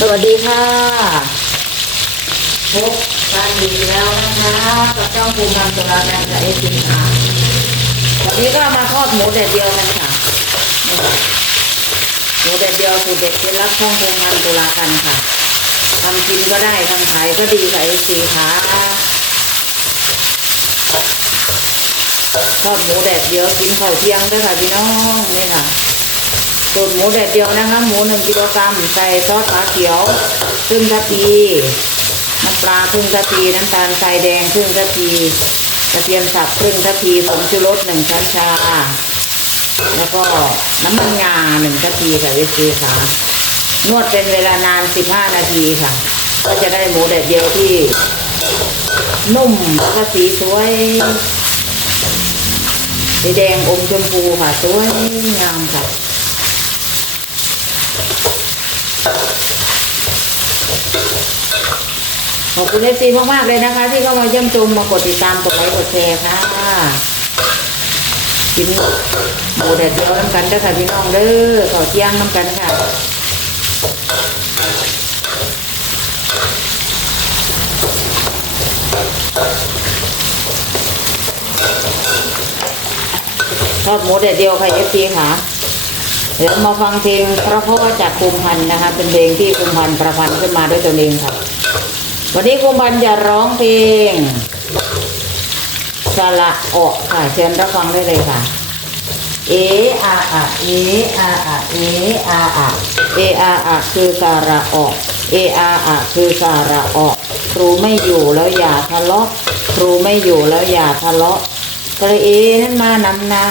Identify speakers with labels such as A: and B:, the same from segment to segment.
A: สวัสดีค่ะพบกันอีกแล้วนะคะกับเจ้าภูมิธรรมตุลาการกับเอซีค่ะวันนี้ก็มาทอดหมูแดดเดียวกันค่ะหมูแดดเดียวสูตรเด็ดเคล็ดลับช่องภูมิธรรมตุลาการค่ะทำกินก็ได้ทำขายก็ดีค่ะเอซีค่ะทอดหมูแดดเดียวกินข้าวเที่ยงด้วยค่ะพี่น้องนี่ค่ะ สูตรหมูแดดเดียวนะคะ หมูหนึ่งกิโลกรัมใส่ซอสฝาเขียวครึ่งทัพพีน้ำปลาครึ่งทัพพีน้ำตาลทรายแดงครึ่งทัพพีกระเทียมสับครึ่งทัพพีผงชูรสหนึ่งช้อนชา แล้วก็น้ำมันงาหนึ่งทัพพีค่ะวิซีค่ะนวดเป็นเวลานานสิบห้านาทีค่ะ ก็จะได้หมูแดดเดียวที่ นุ่มแล้วก็สีสวยสีแดงอมชมพูค่ะสวยงามค่ะ ขอบคุณเอฟซีมาก ๆ เลยนะคะ ที่เข้ามาเยี่ยมชมมากดติดตามกดไลค์กดแชร์ค่ะกินหมูแดดเดียวน้ำกันเด้อค่ะพี่น้องเด้อข้าวเที่ยงน้ำกันค่ะทอดหมูแดดเดียวค่ะเอฟซีค่ะเดี๋ยวมาฟังเพลงพระพราะจากคุมพันธ์นะคะ เป็นเพลงที่คุมพันธ์ประพันธ์ขึ้นมาด้วยตัวเองค่ะ วันนี้คุมพันจะร้องเพลงสละออกค่ะเชิญรับฟังได้เลยค่ะ เออาอะเออาอะเออาอะเออาอะคือสาระออก เออาอะคือสาระออก ครูไม่อยู่แล้วอย่าทะเลาะ ครูไม่อยู่แล้วอย่าทะเลาะสระเอนั้นมานำหน้า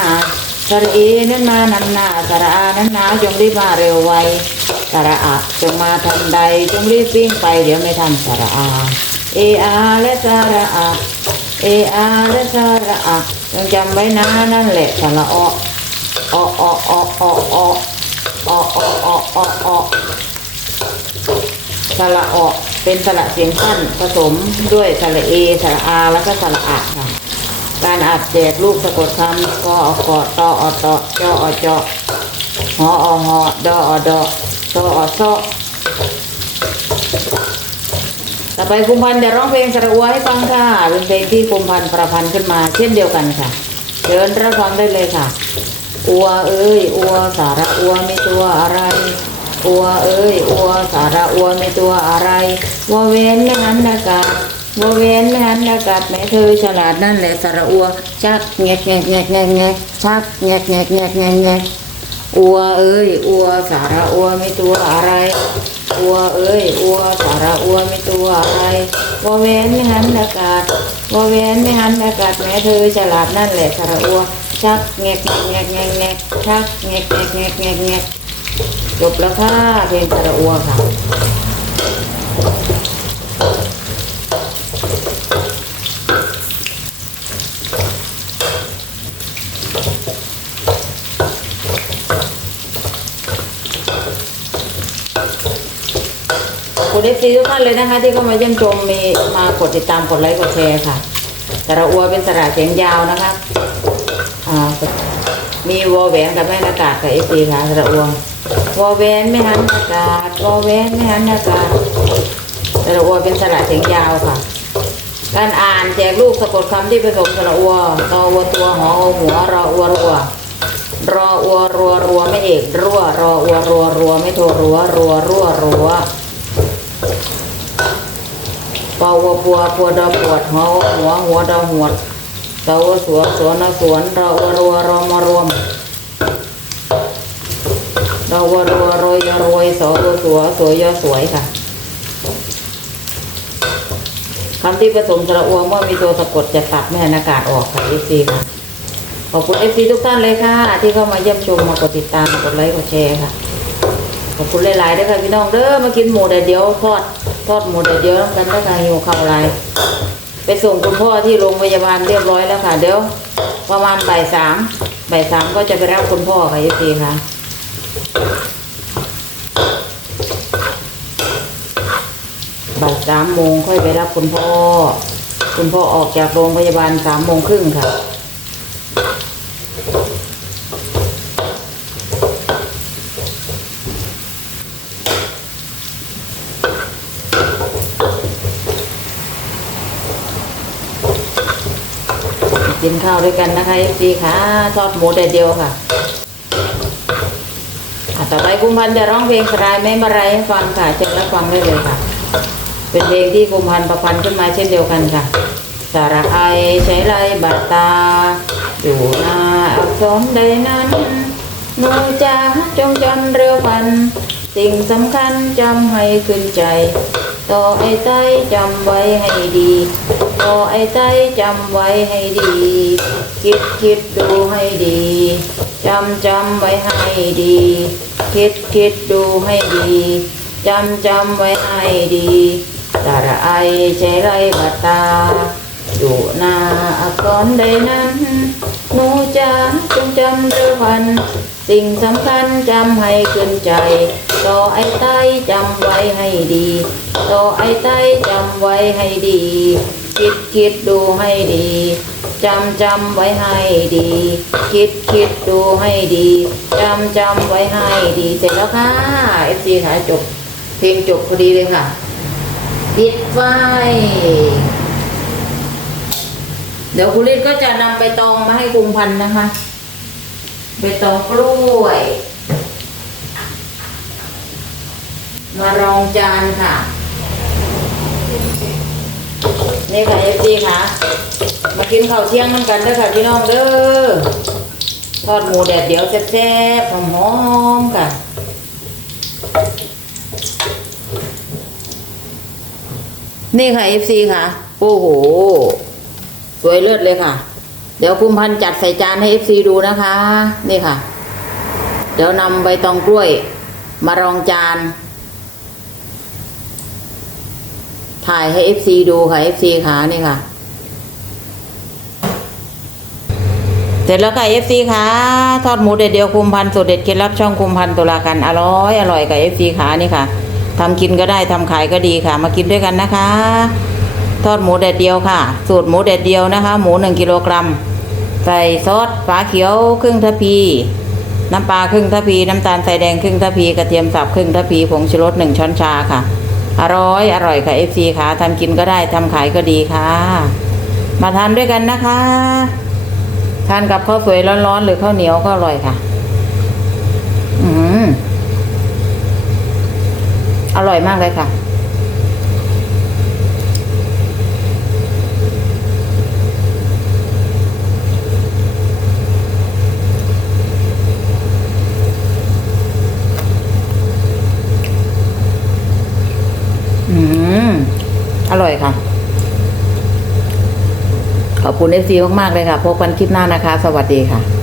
A: สระเอนั้นมานำหน้าสระอานั้นหนาวจงรีบมาเร็วไว สระอะจงมาทันใดจงรีบวิ่งไปเดี๋ยวไม่ทันสระอาเออาและสระอะเออาและสระอะจงจำไว้นะนั่นแหละสระออออออออออออออออออสระออเป็นสระเสียงสั้นผสมด้วยสระเอสระอาแล้วก็สระอะค่ะการอัดแจกลูกสะกดคำก็ออกอตออตอจออจอหออหอดออดอ ตออซอต่อไปคุมพันธ์จะร้องเพลงสระอัวให้ฟังค่ะ เป็นเพลงที่คุมพันธ์ประพันธ์ขึ้นมา เช่นเดียวกันค่ะเชิญรับฟังได้เลยค่ะ อัวเอ้ย อัวสาระอัวมีตัวอะไร อัวเอ้ย อัวสาระอัวมีตัวอะไรว่าเว้นไม่หันอากาศว่าเว้นไม่หันอากาศแม้เธอฉลาดนั่นแหละสาระอัวชักแงกแงกแงกแงกแงกชักแงกแงกแงกแงกแงก อัวเอ้ยอัวสาระอัวมีตัวอะไรอัวเอ้ยอัวสาระอัวมีตัวอะไรวัวเวนไม่หันอากาศวัวเวนไม่หันอากาศแม้เธอฉลาดนั่นแหละสาระอัวชักแงกแงกแงกแงกแงชักเงกแงกแงกแงกแงกจบแล้วค่ะเพลงสาระอัวค่ะ ขอบคุณเอฟซีทุกท่านเลยนะคะ ที่เข้ามาเยี่ยมชมมีมากดติดตามกดไลค์กดแชร์ค่ะสระอัวเป็นสระเสียงยาวนะคะอ่ามีวอแหวนกับแม่นากาศกับเอฟซีค่ะสระอัววอแหวนไม่หันอากาศวอแหวนไม่หันอากาศสระอัวเป็นสระเสียงยาวค่ะ การอ่านแจกลูกสะกดคำที่ผสมสระอัวตอวัวตัวหอหัวรออัวรัวรออัวรัวรัวไม่เอกรั่วรออัวรัวรัวไม่โทรัวรัวรัวรัว เปาวัวปัวปัวดอปวดหัวหัวหัวดอหัวดเตาสัวสวนสวนรออัวรัวรอมารวมรอวัวรัวรอยรวยสวสัวสวยยสวยค่ะคำที่ผสมสระอวเมื่อมีตัวสะกดจะตัดไม่ให้อากาศออกค่ะเอซีค่ะขอบคุณเอฟซีทุกท่านเลยค่ะ ที่เข้ามาเยี่ยมชมมากดติดตามกดไลค์กดแชร์ค่ะขอบคุณหลายๆด้วยค่ะพี่น้องเด้อมากินหมูแดดเดียวทอด ทอดหมูแดดเดียวน้ำกันได้ค่ะหิวข้าวไรไปส่งคุณพ่อที่โรงพยาบาลเรียบร้อยแล้วค่ะ เดี๋ยวประมาณบ่ายสามบ่ายสามก็จะไปรับคุณพ่อค่ะเอฟซีค่ะบ่ายสามโมงค่อยไปรับคุณพ่อ คุณพ่อออกจากโรงพยาบาลสามโมงครึ่งค่ะ กินข้าวด้วยกันนะคะเอฟซีค่ะทอดหมูแต่เดียวค่ะต่อไปกุมพันจะร้องเพลงสลายไม่มาไรให้ฟังค่ะเชิญรับฟังได้เลยค่ะ เป็นเพลงที่กุมพันประพันธ์ขึ้นมาเช่นเดียวกันค่ะ สาระไอใช้ไรบัตตา อยู่หน้าอักษรใดนั้นหนูจะจงจำเร็วพัน สิ่งสำคัญจำให้ขึ้นใจ ต่อไอ้ใต้จำไว้ให้ดี ต่อไอ้ใต้จำไว้ให้ดี คิดคิดดูให้ดี จำจำไว้ให้ดี คิดคิดดูให้ดี จำจำไว้ให้ดีสาระไอใจไรบัตตาอยู่หน้าอักรใดนั้นหนูจะจงจำเรือพัน สิ่งสำคัญจำให้ขึ้นใจ ต่อไอ้ใต้จำไว้ให้ดี ต่อไอ้ใต้จำไว้ให้ดี คิดคิดดูให้ดีจำจำไว้ให้ดี คิดคิดดูให้ดีจำจำไว้ให้ดี เสร็จแล้วค่ะเอฟซีค่ะจบ เพลงจบพอดีเลยค่ะ ปิดไฟเดี๋ยวคุณฤทธิ์ก็จะนำใบตองมาให้กุมพันนะคะใบตองกล้วย มารองจานค่ะ นี่ค่ะเอฟซีค่ะ มากินข้าวเที่ยงน้ำกันเด้อค่ะพี่น้องเด้อทอดหมูแดดเดียวแซ่บๆหอมๆค่ะนี่ค่ะ FC ค่ะ โอ้โห สวยเลิศเลยค่ะ เดี๋ยวคุมพันจัดใส่จานให้ FC ดูนะคะ นี่ค่ะ เดี๋ยวนำใบตองกล้วย มารองจาน ถ่ายให้ FC ดูค่ะ FC ค่ะนี่ค่ะ เสร็จแล้วค่ะ FC ค่ะทอดหมูเด็ดเดียวคุมพันสูตรเด็ดเคล็ดลับช่องคุมพันตุลากันอร่อยอร่อยกับ FC ค่ะนี่ค่ะทำกินก็ได้ทำขายก็ดีค่ะ มากินด้วยกันนะคะ ทอดหมูเด็ดเดียวค่ะ สูตรหมูเด็ดเดียวนะคะ หมูหนึ่งกิโลกรัมใส่ซอสฝาเขียวครึ่งทัพีน้ำปลาครึ่งทัพีน้ำตาลใส่แดงครึ่งทัพีกระเทียมสับครึ่งทัพีผงชูรสหนึ่งช้อนชาค่ะ อร่อยอร่อยค่ะ FC ค่ะทำกินก็ได้ทำขายก็ดีค่ะ มาทานด้วยกันนะคะทานกับข้าวสวยร้อนๆหรือข้าวเหนียวก็อร่อยค่ะ อืมอร่อยมากเลยค่ะ อืม อ ร่อยค่ะ ขอบคุณเอฟซีมากๆเลยค่ะ พบกันคลิปหน้านะคะ สวัสดีค่ะ